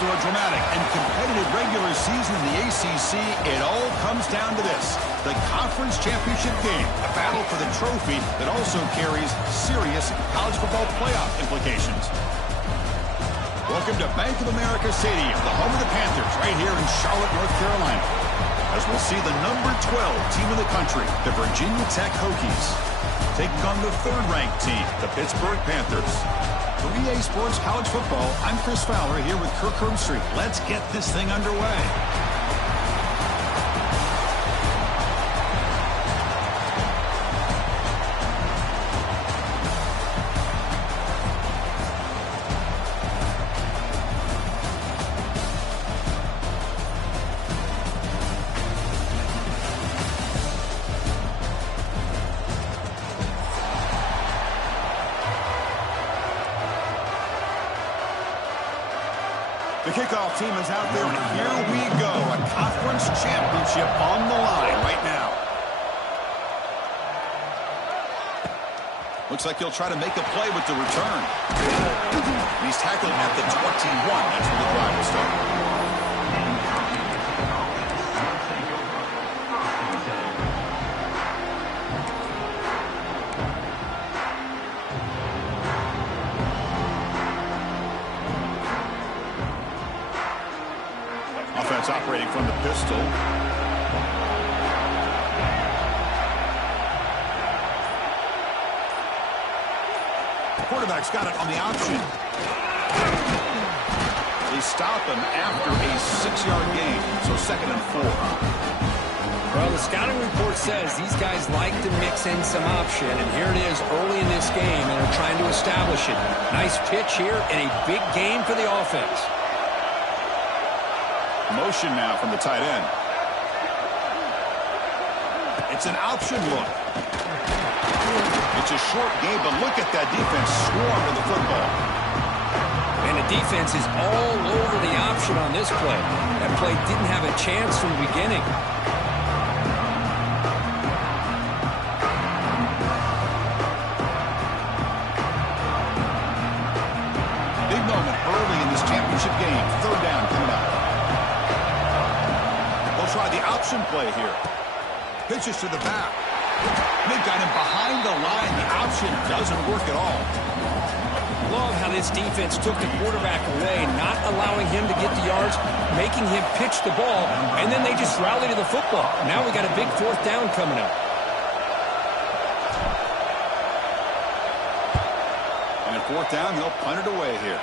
After a dramatic and competitive regular season in the ACC, it all comes down to this: the conference championship game, a battle for the trophy that also carries serious college football playoff implications. Welcome to Bank of America Stadium, the home of the Panthers, right here in Charlotte, North Carolina, as we'll see the number 12 team in the country, the Virginia Tech Hokies, taking on the third-ranked team, the Pittsburgh Panthers. For EA Sports College Football, I'm Chris Fowler here with Kirk Herbstreit. Let's get this thing underway. The kickoff team is out there, and here we go. A conference championship on the line right now. Looks like he'll try to make a play with the return. He's tackled at the 21. That's where the drive will start. Offense operating from the pistol. The quarterback's got it on the option. They stop him after a 6-yard gain, so 2nd and 4. Well, the scouting report says these guys like to mix in some option, and here it is early in this game, and they're trying to establish it. Nice pitch here, and a big game for the offense. Motion now from the tight end. It's an option look. It's a short game, but look at that defense swarm with the football. And the defense is all over the option on this play. That play didn't have a chance from the beginning. Big moment early in this championship game. 3rd down coming up. Try the option play here. Pitches to the back. They've got him behind the line. The option doesn't work at all. Love how this defense took the quarterback away, not allowing him to get the yards, making him pitch the ball, and then they just rally to the football. Now we got a big 4th down coming up. And at 4th down, they'll punt it away here.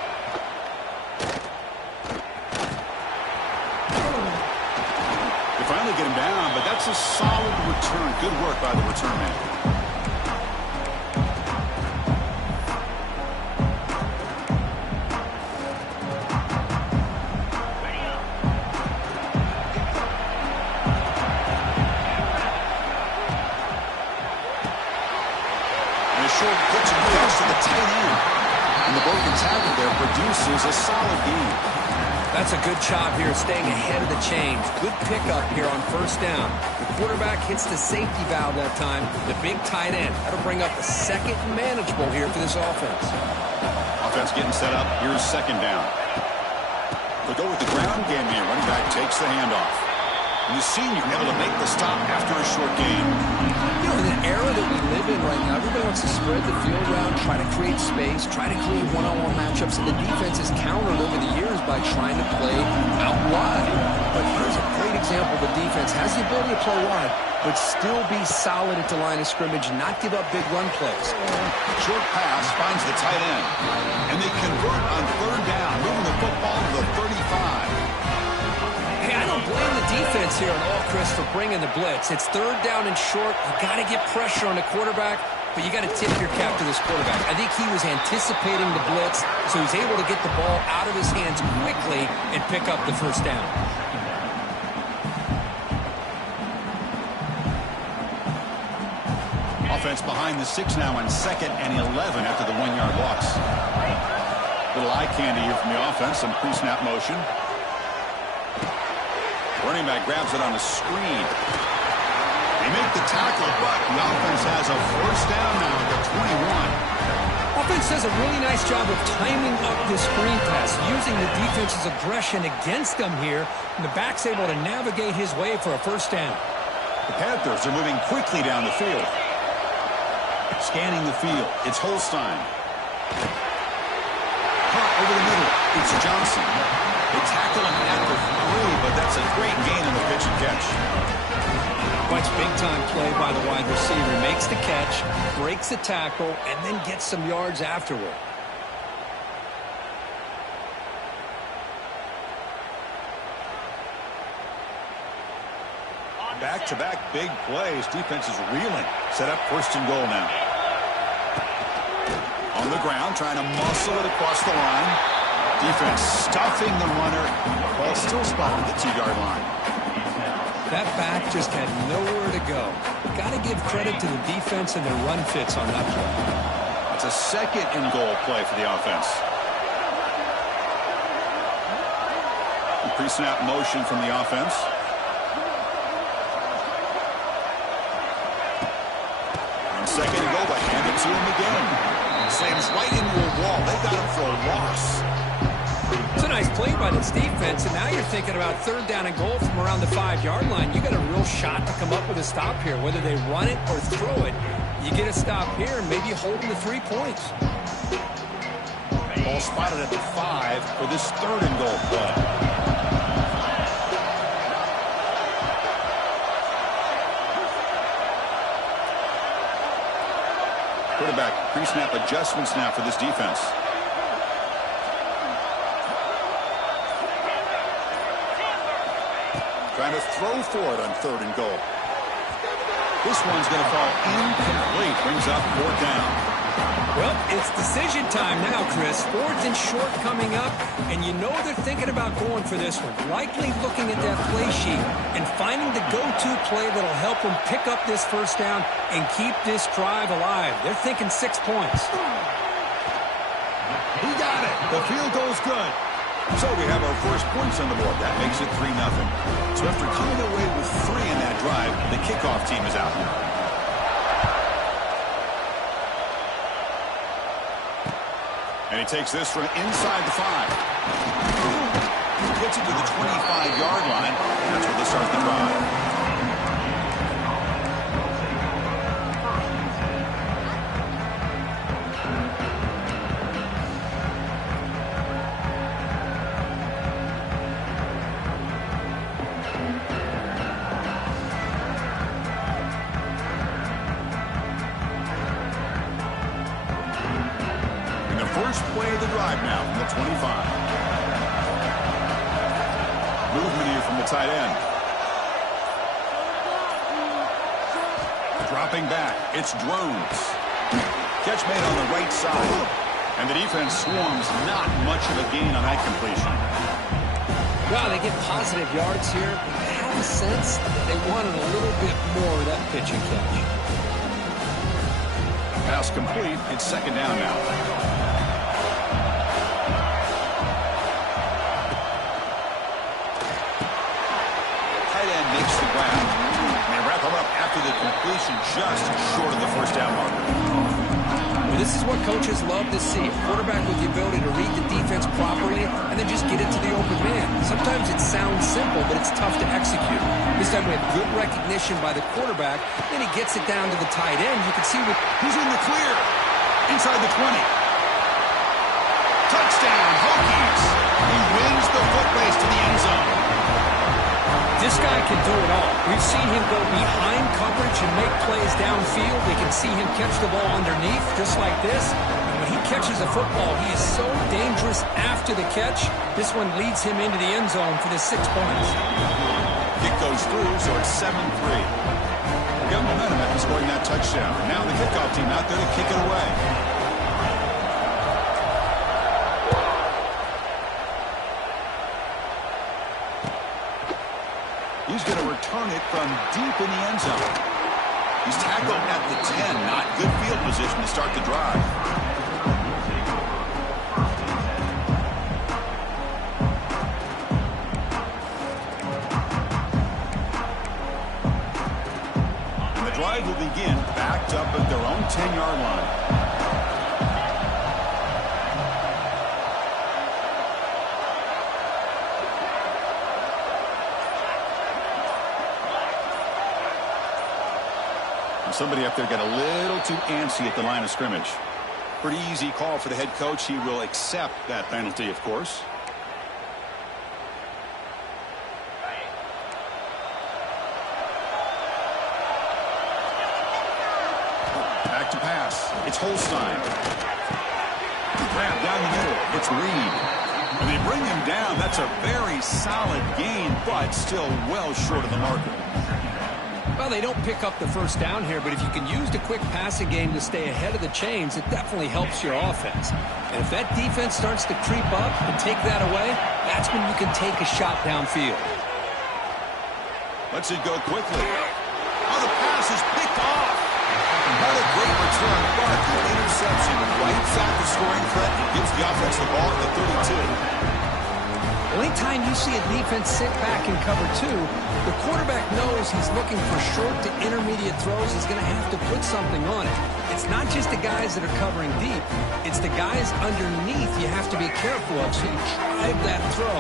Finally get him down, but that's a solid return. Good work by the return man. And a short pitch and pass to the tight end. And the broken tackle there produces a solid gain. That's a good job here, staying ahead of the chains. Good pickup here on 1st down. The quarterback hits the safety valve that time. The big tight end. That'll bring up a 2nd and manageable here for this offense. Offense getting set up. Here's 2nd down. They'll go with the ground game here. Running back takes the handoff. And the senior able to make the stop after a short gain. You know, in the era that we live in right now, everybody wants to spread the field around, try to create space, try to create one-on-one matchups, and the defense is countered over the years by trying to play out wide. But here's a great example. The defense has the ability to play wide, but still be solid at the line of scrimmage, not give up big run plays. Short pass finds the tight end. And they convert on 3rd down, moving the football to the 35. Hey, I don't blame the defense here at all, Chris, for bringing the blitz. It's 3rd down and short. You got to get pressure on the quarterback, but you got to tip your cap to this quarterback. I think he was anticipating the blitz, so he's able to get the ball out of his hands quickly and pick up the 1st down. Offense behind the 6 now on 2nd and 11 after the 1-yard loss. Little eye candy here from the offense, some pre-snap motion. Running back grabs it on a screen. They make the tackle, but the offense has a 1st down now at the 21. Offense does a really nice job of timing up this screen pass, using the defense's aggression against them here, and the back's able to navigate his way for a first down. The Panthers are moving quickly down the field. Scanning the field, it's Holstein. Caught over the middle, it's Johnson. They tackle him at the 3, but that's a great gain on the pitch and catch. Watch big-time play by the wide receiver. Makes the catch, breaks the tackle, and then gets some yards afterward. Back-to-back big plays. Defense is reeling. Set up first and goal now. On the ground, trying to muscle it across the line. Defense stuffing the runner. Ball still spotted at the 2-yard line. That back just had nowhere to go. Got to give credit to the defense and their run fits on that play. It's a second and goal play for the offense. Pre-snap motion from the offense. And second and goal, but hand it to him again. Slams right into a wall. They got him for a loss. It's a nice play by this defense, and now you're thinking about third down and goal from around the 5-yard line. You got a real shot to come up with a stop here. Whether they run it or throw it, you get a stop here and maybe hold them to 3 points. Ball spotted at the 5 for this third and goal play. Quarterback pre-snap adjustments now for this defense. Trying to throw for it on third and goal. This one's going to fall incomplete. Brings up 4th down. Well, it's decision time now, Chris. 4th and short coming up, and you know they're thinking about going for this one. Likely looking at that play sheet and finding the go-to play that'll help them pick up this first down and keep this drive alive. They're thinking 6 points. He got it. The field goal's good. So we have our first points on the board. That makes it 3-0. So after coming away with 3 in that drive, the kickoff team is out now. And he takes this from inside the 5. Gets it to the 25-yard line. That's where they start the drive. First play of the drive now from the 25. Movement here from the tight end. Dropping back, it's Drones. Catch made on the right side. And the defense swarms, not much of a gain on that completion. Well, they get positive yards here. I have a sense that they wanted a little bit more of that pitch and catch. Pass complete, it's 2nd down now. After the completion, just short of the first down marker. Well, this is what coaches love to see. A quarterback with the ability to read the defense properly and then just get it to the open man. Sometimes it sounds simple, but it's tough to execute. This time we have good recognition by the quarterback. Then he gets it down to the tight end. You can see who's in the clear. Inside the 20. Touchdown, Hokies. He wins the foot race to the end zone. This guy can do it all. We've seen him go behind coverage and make plays downfield. We can see him catch the ball underneath, just like this. And when he catches a football, he is so dangerous after the catch. This one leads him into the end zone for the 6 points. Kick goes through, so it's 7-3. We got momentum after scoring that touchdown. Now the kickoff team out there to kick it away. He's going to return it from deep in the end zone. He's tackled at the 10. Not good field position to start the drive. And the drive will begin backed up at their own 10-yard line. Somebody up there got a little too antsy at the line of scrimmage. Pretty easy call for the head coach. He will accept that penalty, of course. Back to pass. It's Holstein. Grab down the middle. It's Reed. And they bring him down. That's a very solid gain, but still well short of the marker. Well, they don't pick up the first down here, but if you can use the quick passing game to stay ahead of the chains, it definitely helps your offense. And if that defense starts to creep up and take that away, that's when you can take a shot downfield. Lets it go quickly. Oh, the pass is picked off. Not a great return, but the interception wipes out the scoring threat and gives the offense the ball at the 32. Anytime you see a defense sit back in cover two, the quarterback knows he's looking for short to intermediate throws. He's going to have to put something on it. It's not just the guys that are covering deep. It's the guys underneath you have to be careful of, so you drive that throw.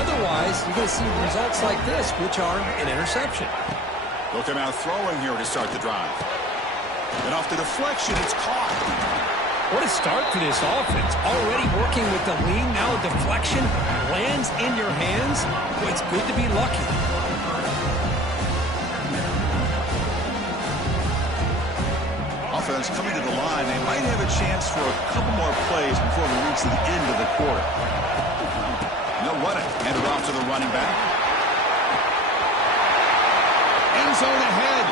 Otherwise, you're going to see results like this, which are an interception. They'll come out throwing here to start the drive. And off the deflection, it's caught. What a start for this offense. Already working with the lead, now a deflection lands in your hands. Boy, it's good to be lucky. Offense coming to the line. They might have a chance for a couple more plays before we reach the end of the quarter. They'll run it. Hand it off to the running back. End zone ahead.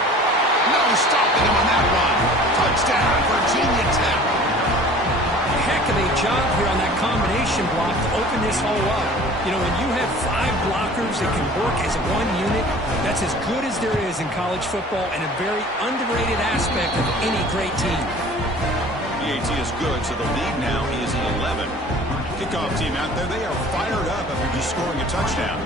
No stopping him on that run. Touchdown, Virginia Tech. Heck of a job here on that combination block to open this hole up. You know, when you have 5 blockers that can work as one unit, that's as good as there is in college football and a very underrated aspect of any great team. The AT is good, so the lead now is 11. Kickoff team out there, they are fired up after just scoring a touchdown.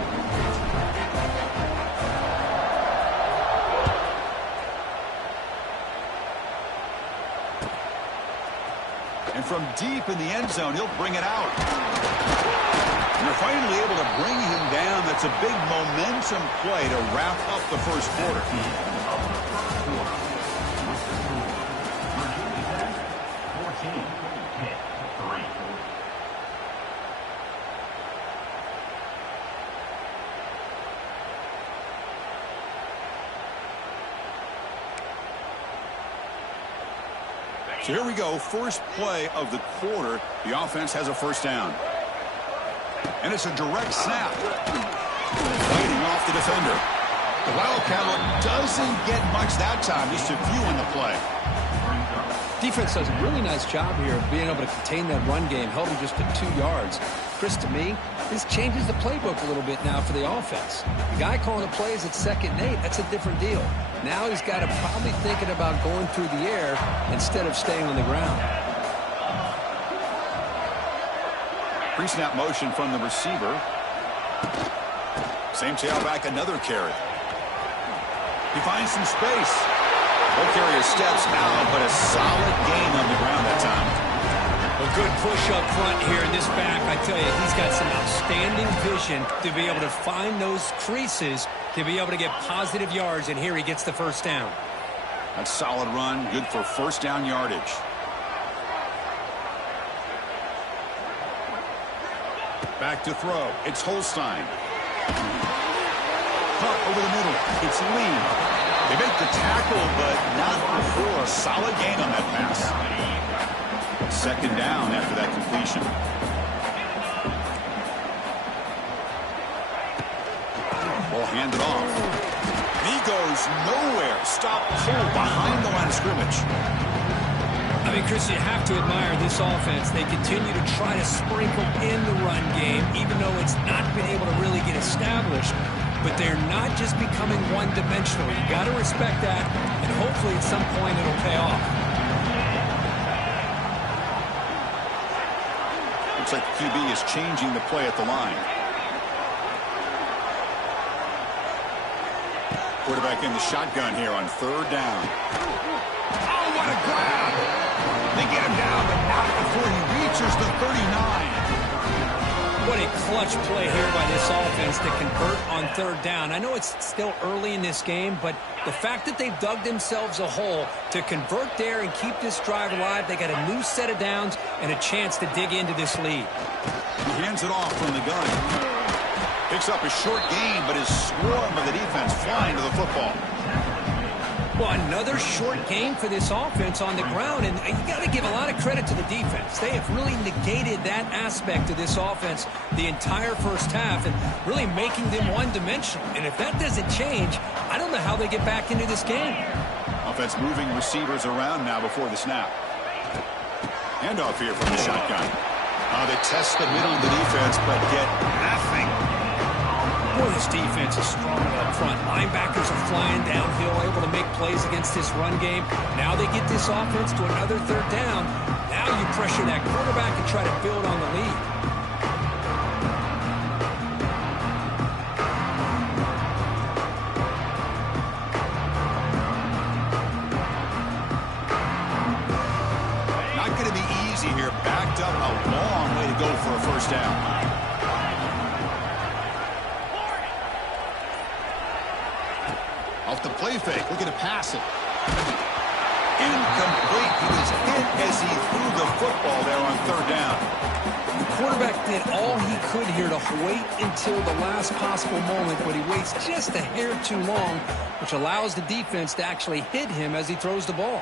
And from deep in the end zone, he'll bring it out. And they're finally able to bring him down. That's a big momentum play to wrap up the first quarter. So here we go, first play of the quarter. The offense has a first down. And it's a direct snap. Fighting off the defender. The Wildcat doesn't get much that time, just a few on the play. Defense does a really nice job here of being able to contain that run game, held him just to 2 yards. Chris, to me, this changes the playbook a little bit now for the offense. The guy calling the plays at 2nd and 8, that's a different deal. Now he's got to probably thinking about going through the air instead of staying on the ground. Pre-snap motion from the receiver. Same tailback, another carry. He finds some space. He'll carry his steps out, but a solid gain on the ground that time. A good push up front here in this back. I tell you, he's got some outstanding vision to be able to find those creases, to be able to get positive yards, and here he gets the first down. That's solid run, good for first down yardage. Back to throw. It's Holstein. Caught over the middle. It's Lee. They make the tackle, but not before a solid gain on that pass. Second down after that completion. Ball handed off. He goes nowhere. Stop pull behind the line of scrimmage. I mean, Chris, you have to admire this offense. They continue to try to sprinkle in the run game, even though it's not been able to really get established. But they're not just becoming one-dimensional. You got to respect that, and hopefully at some point it'll pay off. Looks like the QB is changing the play at the line. Quarterback in the shotgun here on 3rd down. Oh, what a grab! They get him down, but not before he reaches the 39. What a a clutch play here by this offense to convert on third down. I know it's still early in this game, but the fact that they've dug themselves a hole to convert there and keep this drive alive, they got a new set of downs and a chance to dig into this lead. He hands it off from the gun. Picks up a short gain, but is swarmed by the defense flying to the football. Well, another short game for this offense on the ground, and you got to give a lot of credit to the defense. They have really negated that aspect of this offense the entire first half and really making them one-dimensional. And if that doesn't change, I don't know how they get back into this game. Offense moving receivers around now before the snap. Handoff here from the shotgun. They test the middle of the defense, but get nothing. Boy, this defense is strong up front. Linebackers are flying downhill, able to make plays against this run game. Now they get this offense to another third down. Now you pressure that quarterback and try to build on the lead. Not going to be easy here. Backed up a long way to go for a first down. Off the play fake, looking to pass it. Incomplete. He was hit as he threw the football there on third down. The quarterback did all he could here to wait until the last possible moment, but he waits just a hair too long, which allows the defense to actually hit him as he throws the ball.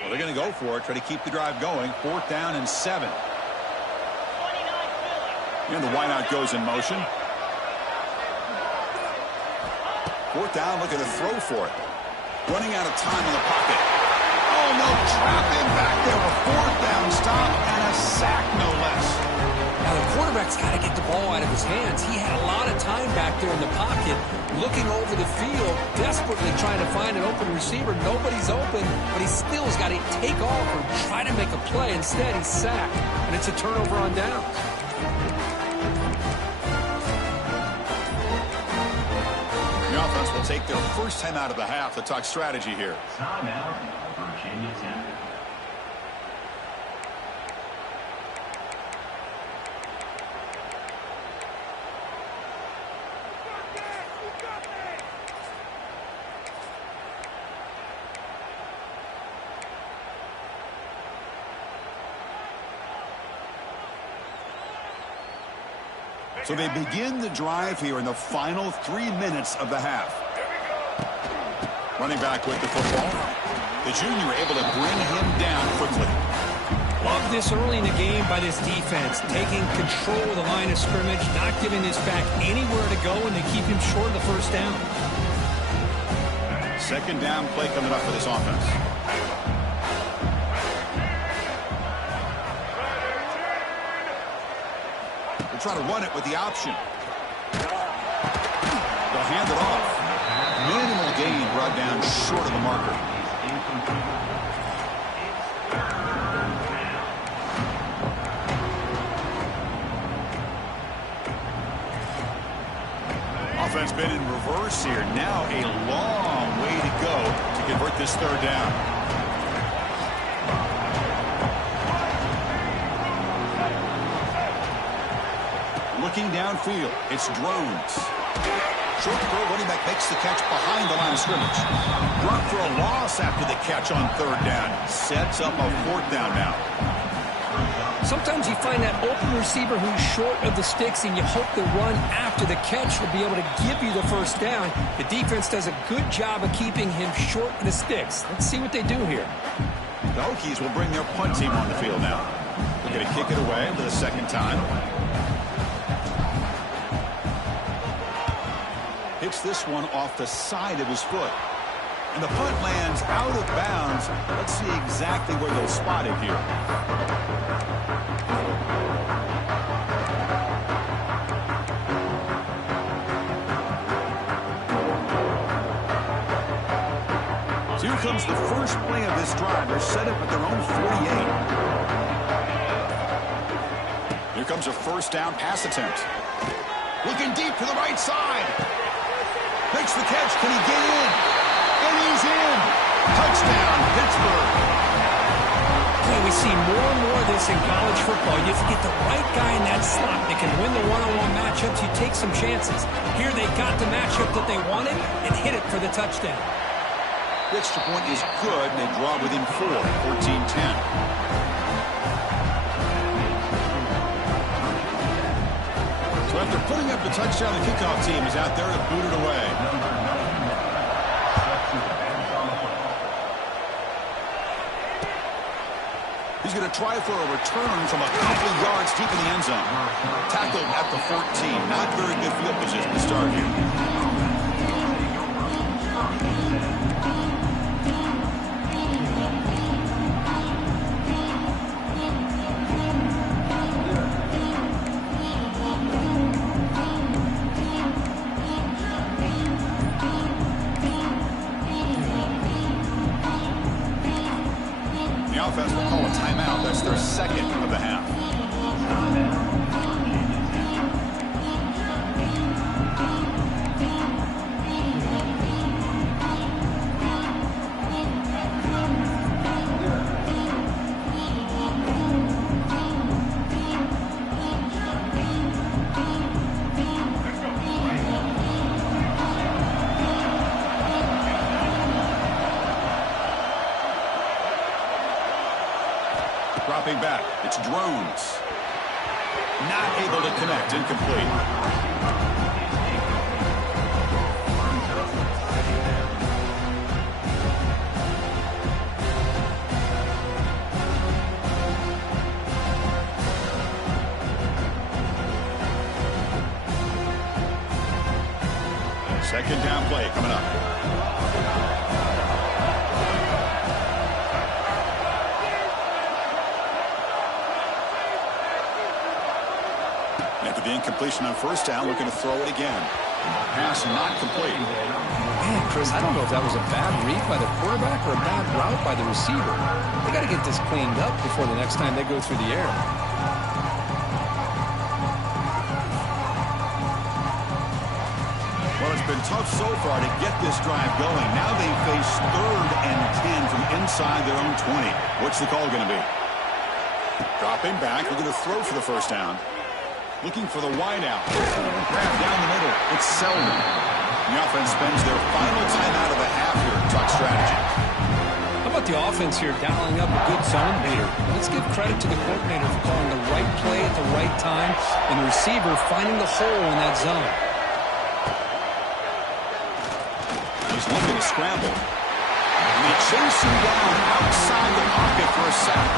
Well, they're going to go for it, try to keep the drive going. 4th down and 7. And the wideout goes in motion. 4th down, looking to throw for it. Running out of time in the pocket. Oh, no, trapped in back there. A 4th down stop and a sack, no less. Now, the quarterback's got to get the ball out of his hands. He had a lot of time back there in the pocket, looking over the field, desperately trying to find an open receiver. Nobody's open, but he still has got to take off or try to make a play. Instead, he's sacked, and it's a turnover on downs. The offense will take their first time out of the half to talk strategy here. Timeout, Virginia Tech. So they begin the drive here in the final 3 minutes of the half. Running back with the football. The junior able to bring him down quickly. Love this early in the game by this defense, taking control of the line of scrimmage, not giving this back anywhere to go, and they keep him short of the first down. 2nd down play coming up for this offense. Try to run it with the option. They'll hand it off. Minimal gain brought down short of the marker. Offense been in reverse here. Now a long way to go to convert this 3rd down. Looking downfield, it's drones. Short throw, running back makes the catch behind the line of scrimmage. Brought for a loss after the catch on 3rd down. Sets up a 4th down now. Sometimes you find that open receiver who's short of the sticks, and you hope the run after the catch will be able to give you the first down. The defense does a good job of keeping him short of the sticks. Let's see what they do here. The Hokies will bring their punt team on the field now. They're going to kick it away for the 2nd time. Hits this one off the side of his foot. And the punt lands out of bounds. Let's see exactly where they'll spot it here. So here comes the first play of this drive. They're set up at their own 48. Here comes a first down pass attempt. Looking deep to the right side. Makes the catch. Can he get in? And he's in. Touchdown, Pittsburgh. Boy, we see more and more of this in college football. You have to get the right guy in that slot that can win the one-on-one matchups. You take some chances. Here they got the matchup that they wanted and hit it for the touchdown. The extra point is good, and they draw within 4, 14-10. So after putting up the touchdown, the kickoff team is out there to boot it away. He's going to try for a return from a couple of yards deep in the end zone. Tackled at the 14. Not very good field position to start here. Offense will call a timeout. That's their second of the half. Dropping back, it's Drones. Not able to connect, incomplete. Second down play coming up. After the incompletion on first down, looking to throw it again. Pass not complete. Man, Chris, I don't know if that was a bad read by the quarterback or a bad route by the receiver. They got to get this cleaned up before the next time they go through the air. Well, it's been tough so far to get this drive going. Now they face 3rd and 10 from inside their own 20. What's the call going to be? Dropping back, looking to throw for the first down. Looking for the wide out. Grab down the middle. It's Selden. The offense spends their final timeout of the half here in Tuck strategy. How about the offense here dialing up a good zone beater? Let's give credit to the coordinator for calling the right play at the right time and the receiver finding the hole in that zone. He's looking to scramble. And they chase him down outside the pocket for a sack.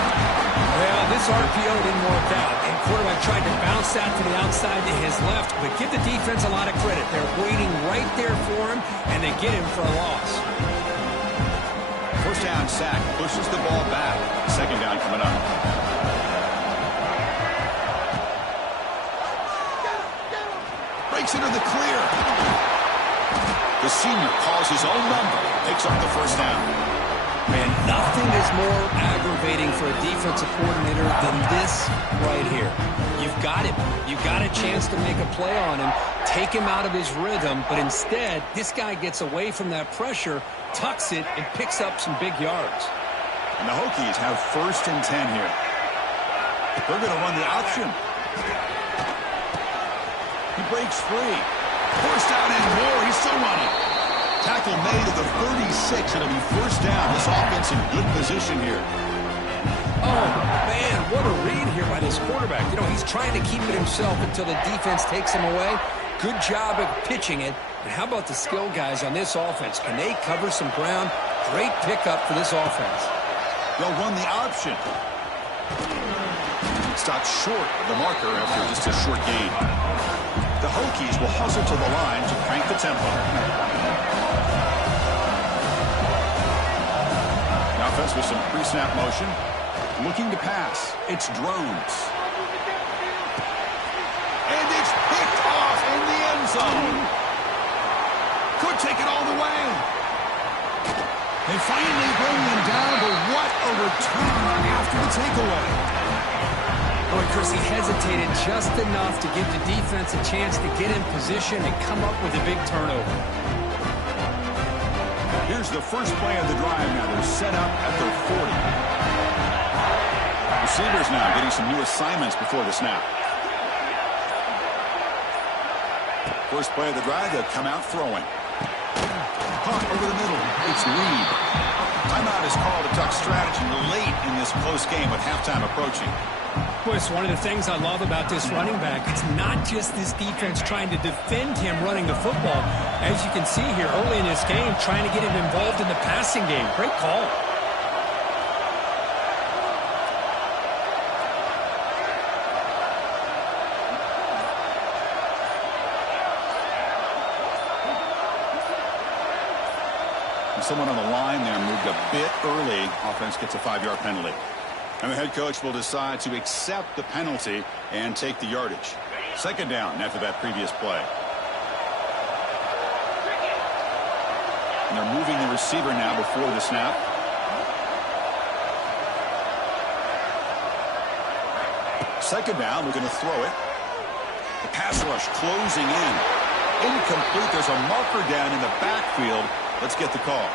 Well, this RPO didn't work out, and quarterback tried to bounce that to the outside to his left, but give the defense a lot of credit. They're waiting right there for him, and they get him for a loss. First down sack, pushes the ball back. Second down coming up. Breaks into the clear. The senior calls his own number, picks up the first down. Man, nothing is more aggravating for a defensive coordinator than this right here. You've got him. You've got a chance to make a play on him, take him out of his rhythm, but instead, this guy gets away from that pressure, tucks it, and picks up some big yards. And the Hokies have 1st and 10 here. They're going to run the option. He breaks free. Forced out and more. He's still running. Tackle made at the 36. It'll be first down. This offense in good position here. Oh, man, what a read here by this quarterback. You know, he's trying to keep it himself until the defense takes him away. Good job of pitching it. And how about the skill guys on this offense? Can they cover some ground? Great pickup for this offense. They'll run the option. Stopped short of the marker after just a short gain. The Hokies will hustle to the line to crank the tempo. The offense with some pre-snap motion. Looking to pass. It's Drones. And it's picked off in the end zone. Could take it all the way. They finally bring him down, but what a return after the takeaway. Boy, Chris, he hesitated just enough to give the defense a chance to get in position and come up with a big turnover. Here's the first play of the drive now. They're set up at their 40. Receivers now getting some new assignments before the snap. First play of the drive, they'll come out throwing. Caught over the middle. It's Reed. Timeout is called to talk strategy late in this close game with halftime approaching. Boy, it's one of the things I love about this running back. It's not just this defense trying to defend him running the football. As you can see here early in this game, trying to get him involved in the passing game. Great call. Someone on the line there moved a bit early. Offense gets a 5-yard penalty. And the head coach will decide to accept the penalty and take the yardage. Second down after that previous play. And they're moving the receiver now before the snap. Second down, we're going to throw it. The pass rush closing in. Incomplete. There's a marker down in the backfield. Let's get the call.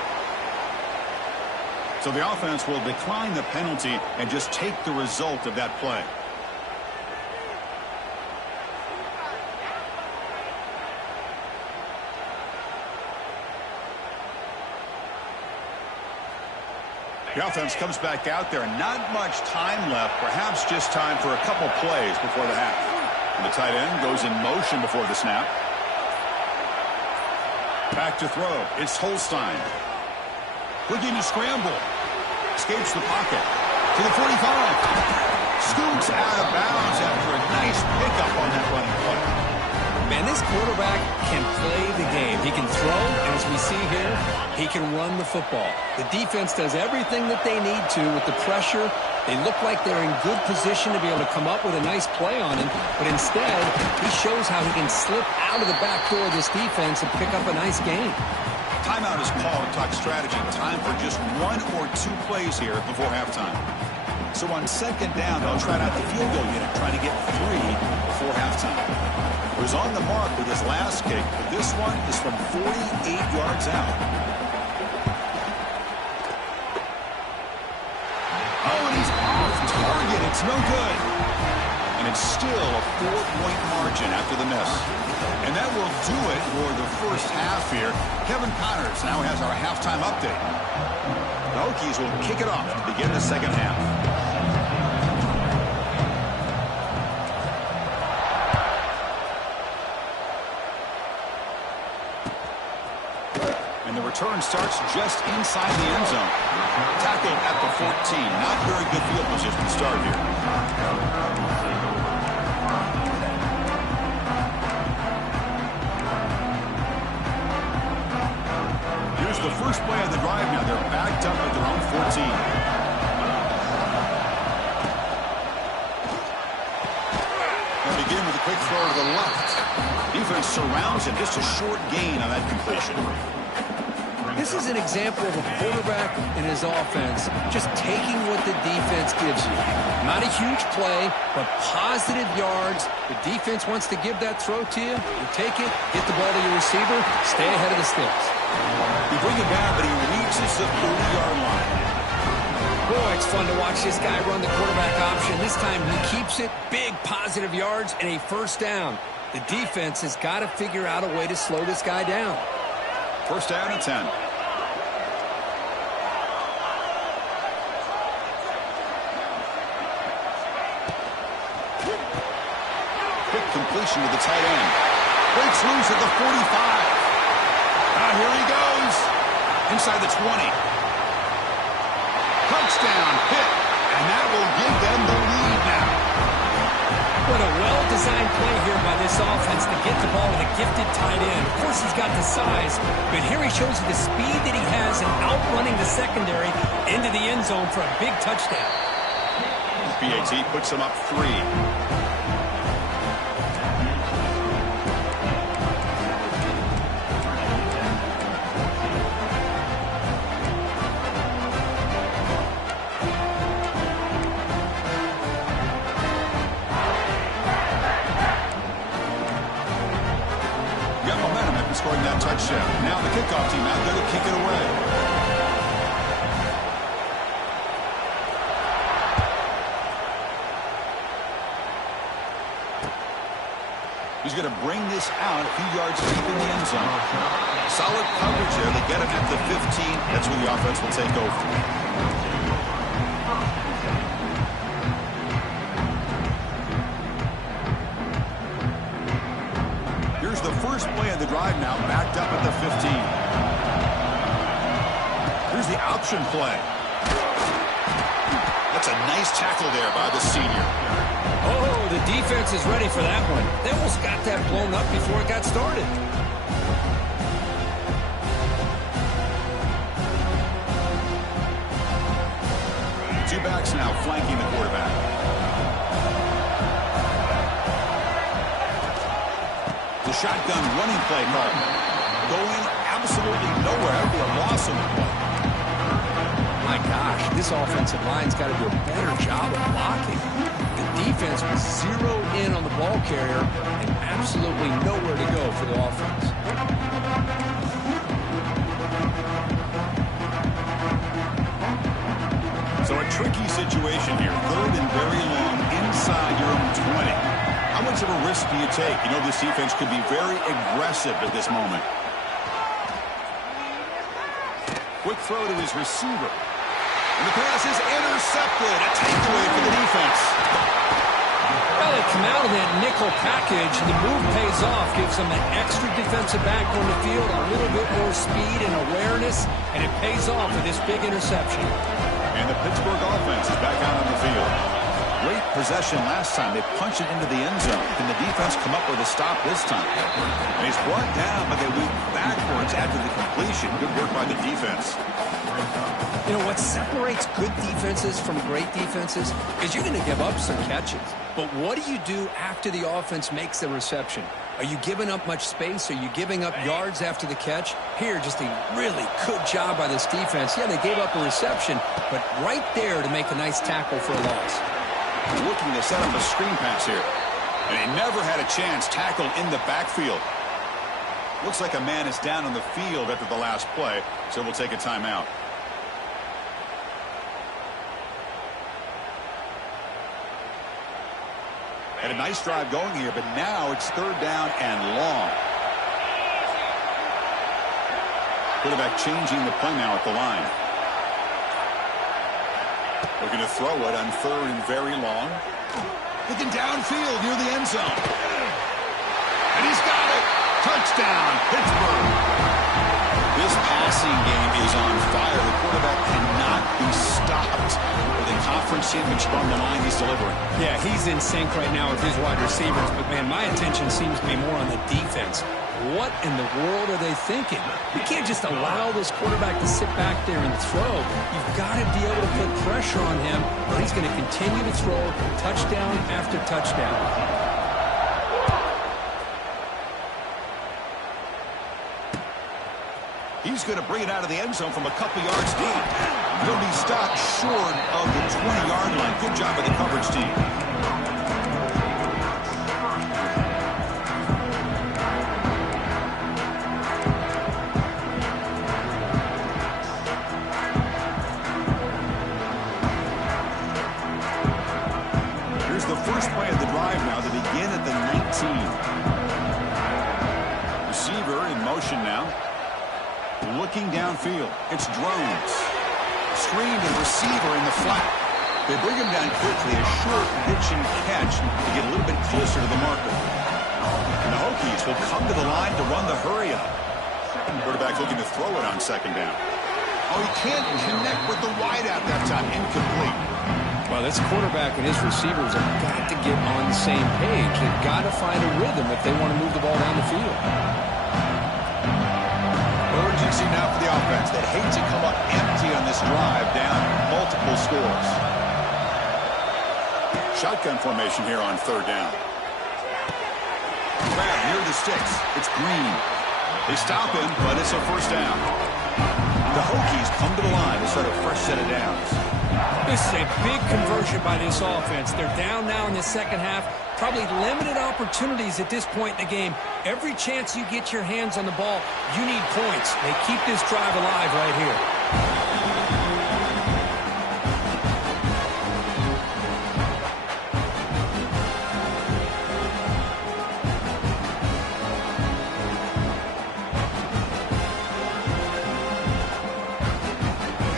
So the offense will decline the penalty and just take the result of that play. The offense comes back out there. Not much time left. Perhaps just time for a couple plays before the half. And the tight end goes in motion before the snap. Back to throw. It's Holstein. Looking to scramble. Escapes the pocket. To the 45. Scoots out of bounds after a nice pickup on that running play. Man, this quarterback can play the game. He can throw, and as we see here, he can run the football. The defense does everything that they need to with the pressure. They look like they're in good position to be able to come up with a nice play on him, but instead, he shows how he can slip out of the back door of this defense and pick up a nice gain. Timeout is called to talk strategy. Time for just 1 or 2 plays here before halftime. So on second down, they'll try out the field goal unit, trying to get 3 before halftime. He was on the mark with his last kick, but this one is from 48 yards out. Oh, and he's off target. It's no good. And it's still a 4-point margin after the miss. And that will do it for the first half here. Kevin Connors now has our halftime update. The Hokies will kick it off to begin the second half. And the return starts just inside the end zone. Tackled at the 14. Not very good field position to start here. Here's the first play of the drive now. They're backed up at their own 14. They'll begin with a quick throw to the left. Defense surrounds him. Just a short gain on that completion. This is an example of a quarterback and his offense just taking what the defense gives you. Not a huge play, but positive yards. The defense wants to give that throw to you. You take it, get the ball to your receiver, stay ahead of the sticks. You bring it down, but he reaches the 30-yard line. Boy, it's fun to watch this guy run the quarterback option. This time he keeps it, big positive yards, and a first down. The defense has got to figure out a way to slow this guy down. First down and 10. Quick completion to the tight end. Breaks loose at the 45. Here he goes. Inside the 20. Touchdown hit. And that will give them the lead now. What a well-designed play here by this offense to get the ball with a gifted tight end. Of course, he's got the size, but here he shows you the speed that he has in outrunning the secondary into the end zone for a big touchdown. PAT puts him up 3. kickoff team out there to kick it away. He's going to bring this out a few yards deep in the end zone. Solid coverage there. They get him at the 15. That's where the offense will take over. Here's the first play of the drive now, backed up at the 15. Here's the option play. That's a nice tackle there by the senior. Oh, the defense is ready for that one. They almost got that blown up before it got started. Two backs now flanking the quarterback. The shotgun running play call. Going absolutely nowhere. That would be a loss on the play. My gosh, this offensive line's got to do a better job of blocking. The defense was zeroed in on the ball carrier and absolutely nowhere to go for the offense. So a tricky situation here. Third and very long inside your own 20. How much of a risk do you take? You know this defense could be very aggressive at this moment. Quick throw to his receiver. And the pass is intercepted. A takeaway for the defense. Well, they come out of that nickel package. The move pays off, gives them an extra defensive back on the field, a little bit more speed and awareness, and it pays off with this big interception. And the Pittsburgh offense is back out on the field. Great possession last time. They punch it into the end zone. Can the defense come up with a stop this time? And he's brought down, but they move backwards after the completion. Good work by the defense. You know, what separates good defenses from great defenses is you're going to give up some catches. But what do you do after the offense makes the reception? Are you giving up much space? Are you giving up yards after the catch? Here, just a really good job by this defense. Yeah, they gave up a reception, but right there to make a nice tackle for a loss. Looking to set up a screen pass here. And he never had a chance tackled in the backfield. Looks like a man is down on the field after the last play, so we'll take a timeout. Had a nice drive going here, but now it's third down and long. Quarterback changing the play now at the line. Looking to throw it on third and very long. Looking downfield near the end zone. And he's got it. Touchdown, Pittsburgh. This passing game is on fire. The quarterback cannot be stopped. With a conference championship on the line, he's delivering. Yeah, he's in sync right now with his wide receivers. But, man, my attention seems to be more on the defense. What in the world are they thinking? You can't just allow this quarterback to sit back there and throw. You've got to be able to put pressure on him, or he's going to continue to throw touchdown after touchdown. He's going to bring it out of the end zone from a couple yards deep. He'll be stopped short of the 20-yard line. Good job by the coverage team. Here's the first play of the drive now. They begin at the 19. Receiver in motion now. Looking downfield. It's drones. Screen and receiver in the flat. They bring him down quickly. A short pitch and catch to get a little bit closer to the marker. And the Hokies will come to the line to run the hurry up. Quarterback looking to throw it on second down. Oh, he can't connect with the wideout that time. Incomplete. Well, this quarterback and his receivers have got to get on the same page. They've got to find a rhythm if they want to move the ball down the field. Urgency now for the offense. They'd hate to come up empty on this drive, down multiple scores. Shotgun formation here on third down. Grab near the sticks. It's Green. They stop him, but it's a first down. The Hokies come to the line to start a fresh set of downs. This is a big conversion by this offense. They're down now in the second half. Probably limited opportunities at this point in the game. Every chance you get your hands on the ball, you need points. They keep this drive alive right here.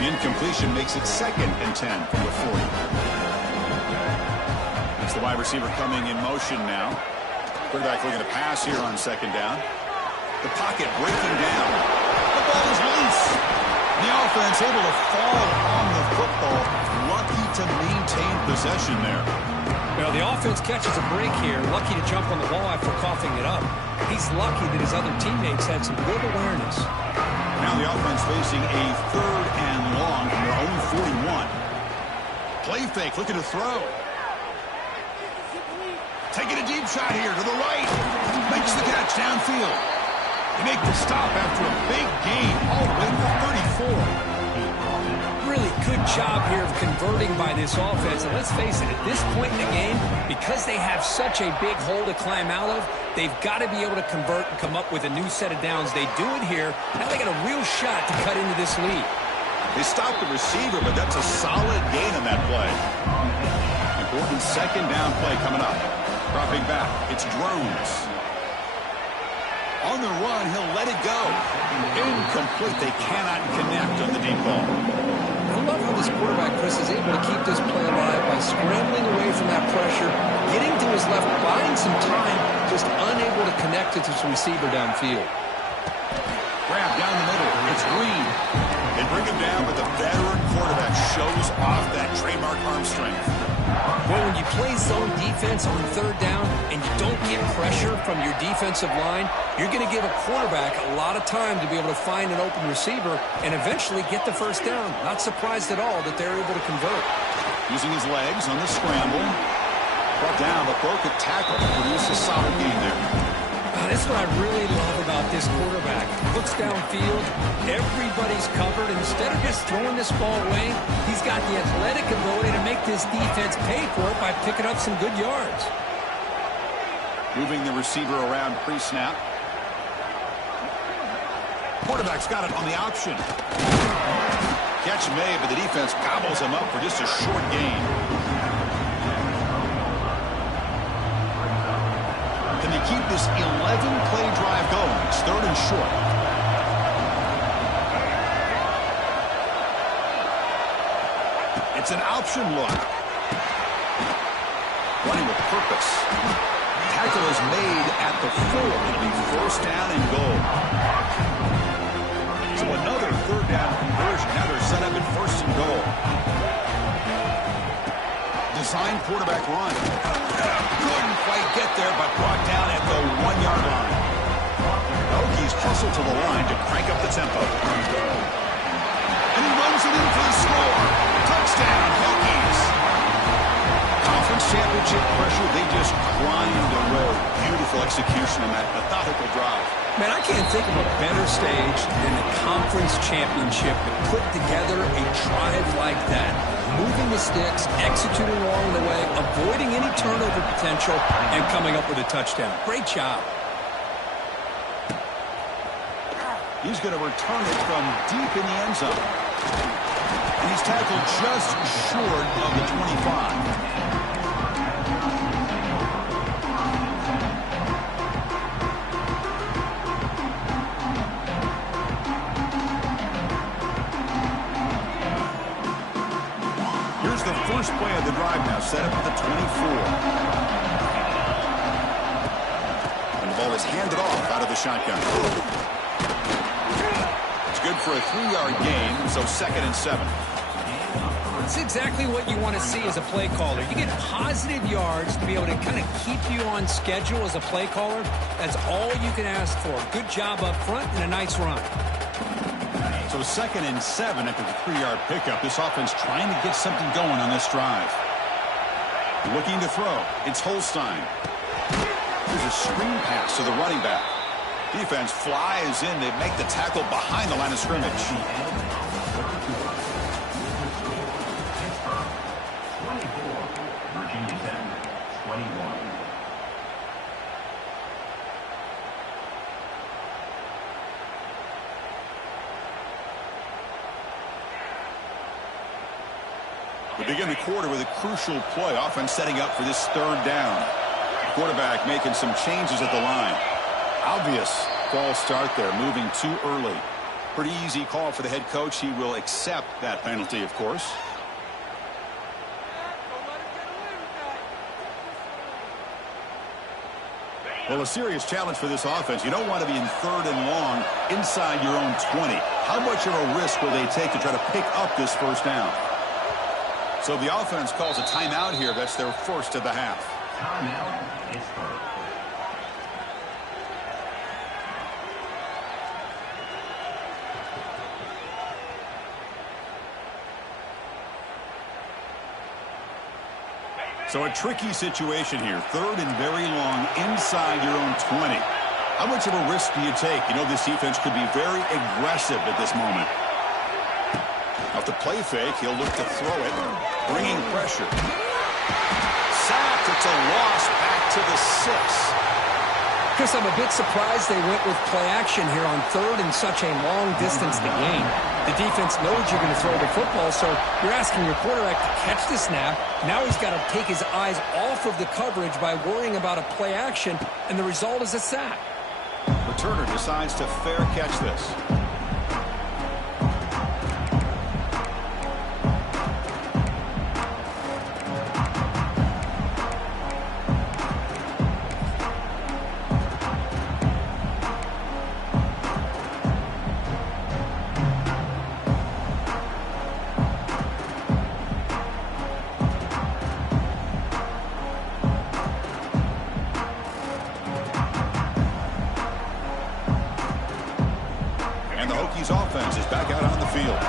Incompletion makes it 2nd and 10 from the 40. It's the wide receiver coming in motion now. Quarterback looking to pass here on 2nd down. The pocket breaking down. The ball is loose. The offense able to fall on the football. Lucky to maintain possession there. Well, the offense catches a break here. Lucky to jump on the ball after coughing it up. He's lucky that his other teammates had some good awareness. Now the offense facing a 3rd and long from their own 41. Play fake, looking to throw. Taking a deep shot here to the right. Makes the catch downfield. They make the stop after a big gain all the way to the 34. Really good job here of converting by this offense. And let's face it, at this point in the game, because they have such a big hole to climb out of, they've got to be able to convert and come up with a new set of downs. They do it here. Now they got a real shot to cut into this lead. They stopped the receiver, but that's a solid gain on that play. Important 2nd down play coming up. Dropping back, it's Drones. On the run, he'll let it go. Incomplete. They cannot connect on the deep ball. I love how this quarterback, Chris, is able to keep this play alive by scrambling away from that pressure, getting to his left, buying some time, just unable to connect it to his receiver downfield. Grab down the middle. It's Green. They bring him down, but the veteran quarterback shows off that trademark arm strength. Well, when you play zone defense on 3rd down and you don't get pressure from your defensive line, you're going to give a quarterback a lot of time to be able to find an open receiver and eventually get the 1st down. Not surprised at all that they're able to convert. Using his legs on the scramble. Brought down, but broke a tackle. Produced a solid gain there. That's what I really love about this quarterback. Looks downfield, everybody's covered. Instead of just throwing this ball away, he's got the athletic ability to make this defense pay for it by picking up some good yards. Moving the receiver around pre-snap. Quarterback's got it on the option. Catch made, but the defense gobbles him up for just a short gain. Can they keep this 11-play drive going? It's 3rd and short. It's an option look. Running with purpose. Tackle is made at the 4. It'll be 1st down and goal. So another 3rd down conversion. Now they're set up at 1st and goal. Design quarterback run. Couldn't quite get there, but brought down at the 1-yard line. Hokies hustle to the line to crank up the tempo. And he runs it in for the score. Touchdown, Hokies. Conference championship pressure, they just grind the road. Beautiful execution on that methodical drive. Man, I can't think of a better stage than the conference championship to put together a drive like that. Moving the sticks, executing along the way, avoiding any turnover potential, and coming up with a touchdown. Great job. He's going to return it from deep in the end zone. And he's tackled just short of the 25. Here's the first play of the drive now, set up at the 24. And the ball is handed off out of the shotgun. It's good for a 3-yard gain, so 2nd and 7. It's exactly what you want to see as a play caller. You get positive yards to be able to kind of keep you on schedule as a play caller. That's all you can ask for. Good job up front and a nice run. So 2nd and 7 after the 3-yard pickup. This offense trying to get something going on this drive. Looking to throw. It's Holstein. There's a screen pass to the running back. Defense flies in. They make the tackle behind the line of scrimmage. Virginia 10, 21. We begin the quarter with a crucial play, offense setting up for this third down. Quarterback making some changes at the line. Obvious false start there, moving too early. Pretty easy call for the head coach. He will accept that penalty, of course. Well, a serious challenge for this offense. You don't want to be in third and long inside your own 20. How much of a risk will they take to try to pick up this first down? So the offense calls a timeout here. That's their first of the half. Timeout, Pittsburgh. So a tricky situation here. Third and very long inside your own 20. How much of a risk do you take? You know, this defense could be very aggressive at this moment. Off the play fake, he'll look to throw it, bringing pressure. Sacked. It's a loss back to the 6. Chris, I'm a bit surprised they went with play action here on third and such a long distance to gain. The defense knows you're going to throw the football, so you're asking your quarterback to catch the snap. Now he's got to take his eyes off of the coverage by worrying about a play action, and the result is a sack. Returner decides to fair catch this. Offense is back out on the field.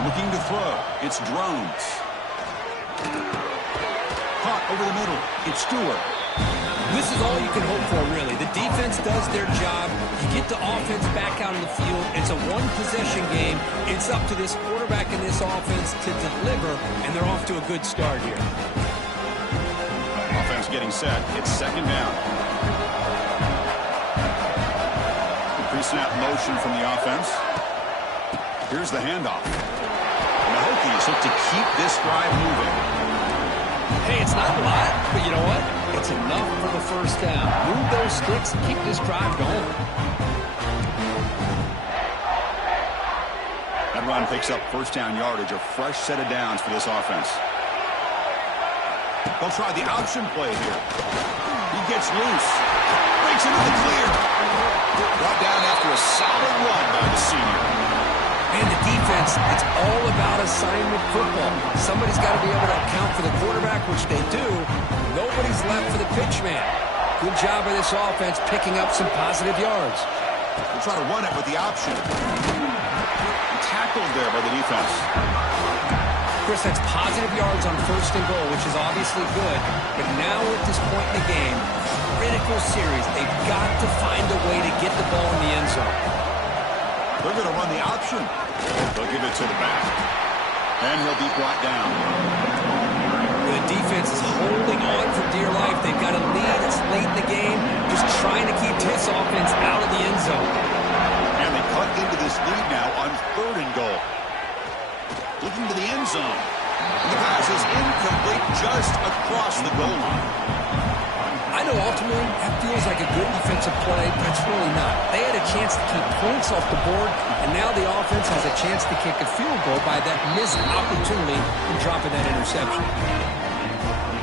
Looking to throw. It's Drones. Caught over the middle. It's Stewart. This is all you can hope for, really. The defense does their job. You get the offense back out on the field. It's a one-possession game. It's up to this quarterback and this offense to deliver, and they're off to a good start here. Offense getting set. It's second down. Pre-snap motion from the offense. Here's the handoff. And the Hokies look to keep this drive moving. Hey, it's not a lot, but you know what? It's enough for the first down. Move those sticks and keep this drive going. That run picks up first down yardage, a fresh set of downs for this offense. They'll try the option play here. He gets loose. Breaks into the clear. Brought down after a solid run by the senior. And the defense, it's all about assignment football. Somebody's got to be able to account for the quarterback, which they do. Nobody's left for the pitch man. Good job of this offense picking up some positive yards. They'll try to run it with the option. Tackled there by the defense. Chris, that's positive yards on first and goal, which is obviously good. But now at this point in the game, critical series, they've got to find a way to get the ball in the end zone. They're going to run the option. They'll give it to the back. And he'll be brought down. The defense is holding on for dear life. They've got a lead. It's late in the game. Just trying to keep this offense out of the end zone. And they cut into this lead now on third and goal. Looking to the end zone. And the pass is incomplete just across the goal line. I know ultimately that feels like a good defensive play, but it's really not. They had a chance to keep points off the board, and now the offense has a chance to kick a field goal by that missed opportunity in dropping that interception.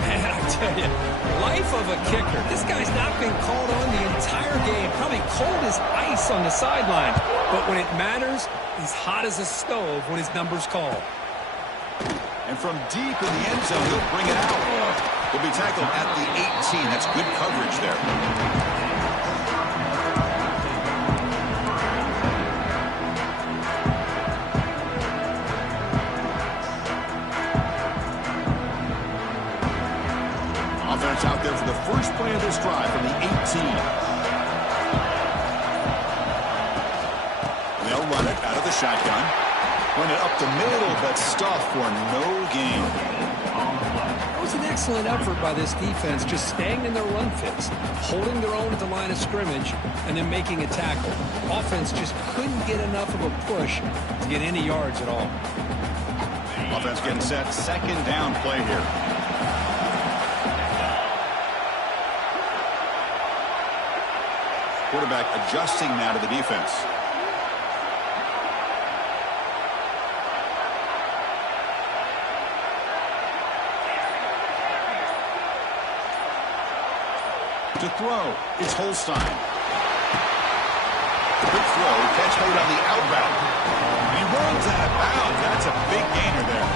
Man, I tell you, life of a kicker. This guy's not been called on the entire game. Probably cold as ice on the sideline. But when it matters, he's hot as a stove when his number's called. And from deep in the end zone, he'll bring it out. He'll be tackled at the 18. That's good coverage there. Offense out there for the first play of this drive from the 18. And they'll run it out of the shotgun. Went it up the middle, but stuffed for no gain. That was an excellent effort by this defense, just staying in their run fits, holding their own at the line of scrimmage, and then making a tackle. Offense just couldn't get enough of a push to get any yards at all. Offense getting set. Second down play here. Quarterback adjusting now to the defense. To throw, it's Holstein. Good throw, catch made on the outbound. He runs out of bounds. That's a big gainer there.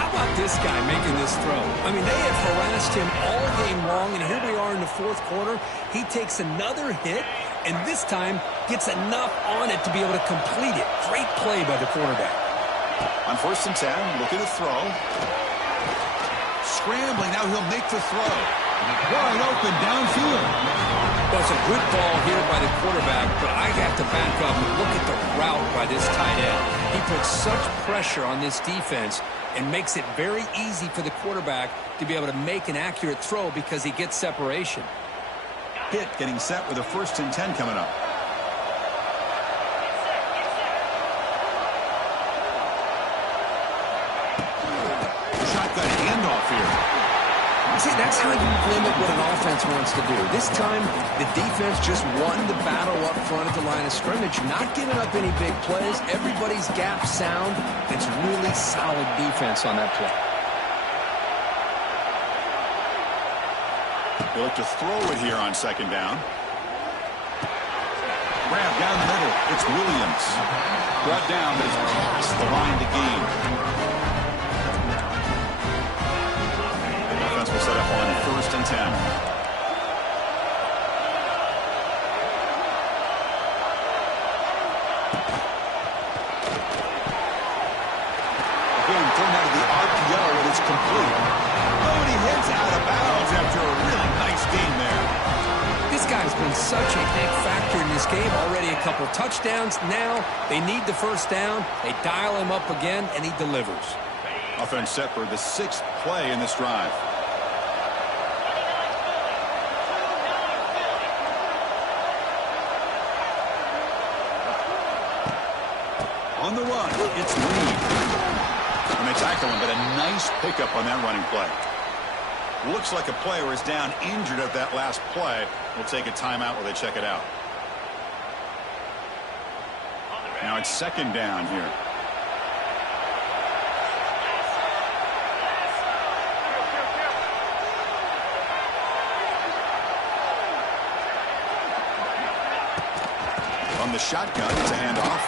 How about this guy making this throw? I mean, they have harassed him all game long, and here we are in the fourth quarter. He takes another hit, and this time gets enough on it to be able to complete it. Great play by the quarterback. On 1st and 10, look at the throw. Scrambling, now he'll make the throw. Wide open downfield. Well, it's a good ball here by the quarterback, but I have to back up and look at the route by this tight end. He puts such pressure on this defense and makes it very easy for the quarterback to be able to make an accurate throw because he gets separation. Hit getting set with a 1st and 10 coming up. Shotgun handoff here. See, that's how you limit what an offense wants to do. This time, the defense just won the battle up front at the line of scrimmage, not giving up any big plays. Everybody's gap sound. It's really solid defense on that play. They look to throw it here on 2nd down. Grab down the middle. It's Williams. Brought down, but it's past the line to gain. Defense will set up on 1st and 10. Again, thrown out of the RPO, and it's complete. Oh, and he hits out of bounds after a really nice gain there. This guy's been such a big factor in this game. Already a couple touchdowns. Now they need the 1st down. They dial him up again, and he delivers. Offense set for the 6th play in this drive. On the run, it's Reed. And they tackle him, but a nice pickup on that running play. Looks like a player is down injured at that last play. We'll take a timeout while they check it out. Now it's 2nd down here. On the shotgun, it's a handoff.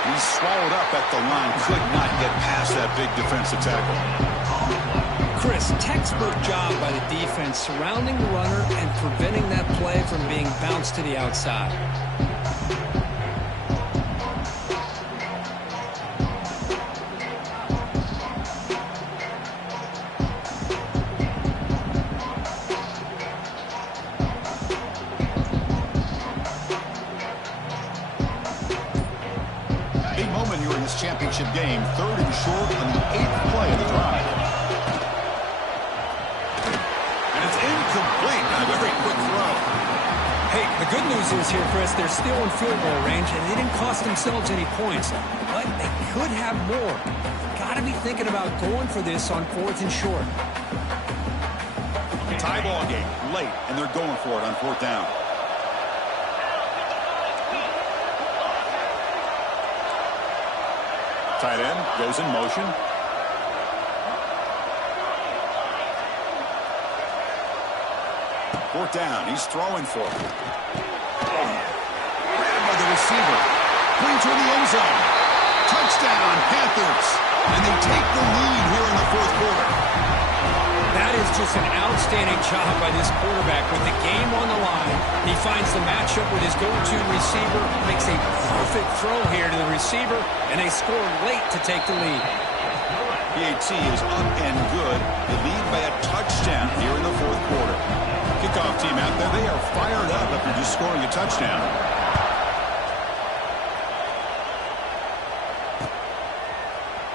He's swallowed up at the line. Could not get past that big defensive tackle. Chris, textbook job by the defense surrounding the runner and preventing that play from being bounced to the outside. Big moment here in this championship game. 3rd and short on the 8th play of the drive. Incomplete. A very quick throw. Hey, the good news is here, Chris, they're still in field goal range, and they didn't cost themselves any points. But they could have more. Got to be thinking about going for this on 4th and short. Tie ball game late, and they're going for it on 4th down. Tight end goes in motion. 4th down. He's throwing for it. Grabbed by the receiver. Clean toward the end zone. Touchdown, Panthers. And they take the lead here in the 4th quarter. That is just an outstanding job by this quarterback. With the game on the line, he finds the matchup with his go-to receiver, makes a perfect throw here to the receiver, and they score late to take the lead. PAT is up and good. They lead by a touchdown here in the 4th quarter. Kickoff team out there, they are fired up after just scoring a touchdown.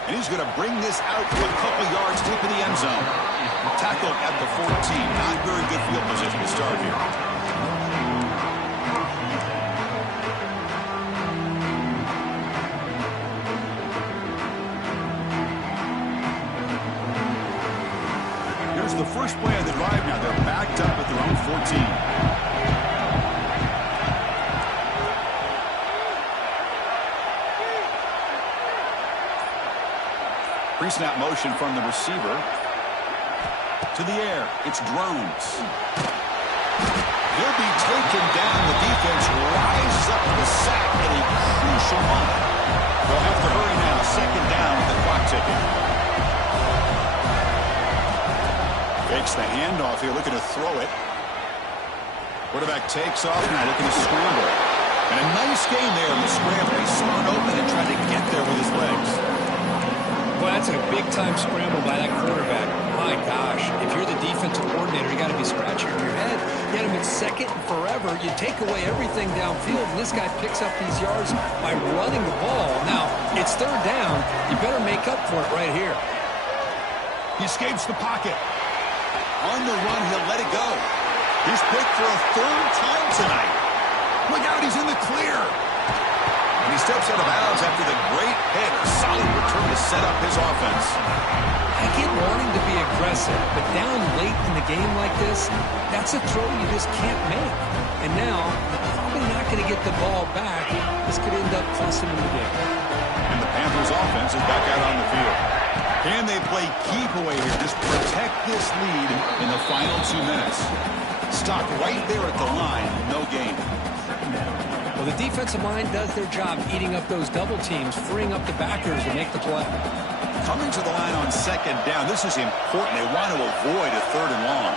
And he's going to bring this out to a couple yards deep in the end zone. Tackled at the 14. Not very good field position to start here. Here's the first play of the drive now. They're backed up at their own 14. Pre-snap motion from the receiver. To the air. It's Drones. He'll be taken down. The defense rises up to the sack at a crucial moment. They'll have to hurry now. Second down with the clock ticking. Fakes the handoff here, looking to throw it. Quarterback takes off now, looking to scramble. And a nice game there in the scramble. He saw it open and tried to get there with his legs. Well, that's a big-time scramble by that quarterback. My gosh, if you're the defensive coordinator, you got to be scratching your head. You had him at second and forever. You take away everything downfield, and this guy picks up these yards by running the ball. Now, it's third down. You better make up for it right here. He escapes the pocket. On the run, he'll let it go. He's picked for a third time tonight. Look out, he's in the clear. And he steps out of bounds after the great hit. A solid return to set up his offense. I get wanting to be aggressive, but down late in the game like this, that's a throw you just can't make. And now, you're probably not going to get the ball back. This could end up costing him the game. And the Panthers offense is back out on the field. Can they play keep away here? Just protect this lead in the final 2 minutes. Stock right there at the line. No gain. Well, the defensive line does their job eating up those double teams, freeing up the backers to make the play. Coming to the line on second down. This is important. They want to avoid a third and long.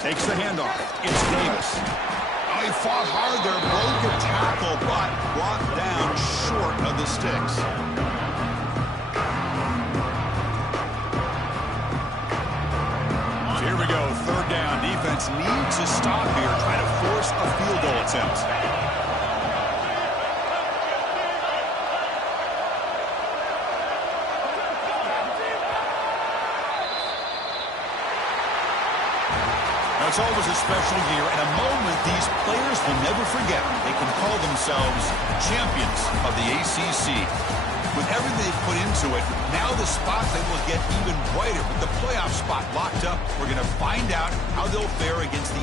Takes the handoff. It's Davis. Oh, he fought hard there. Broke a tackle, but brought down short of the sticks. So here we go. Third down. Defense needs to stop here. Try to force a field goal attempt. It's always a special year and a moment these players will never forget. They can call themselves champions of the ACC. With everything they've put into it, now the spotlight will get even brighter. With the playoff spot locked up, we're going to find out how they'll fare against the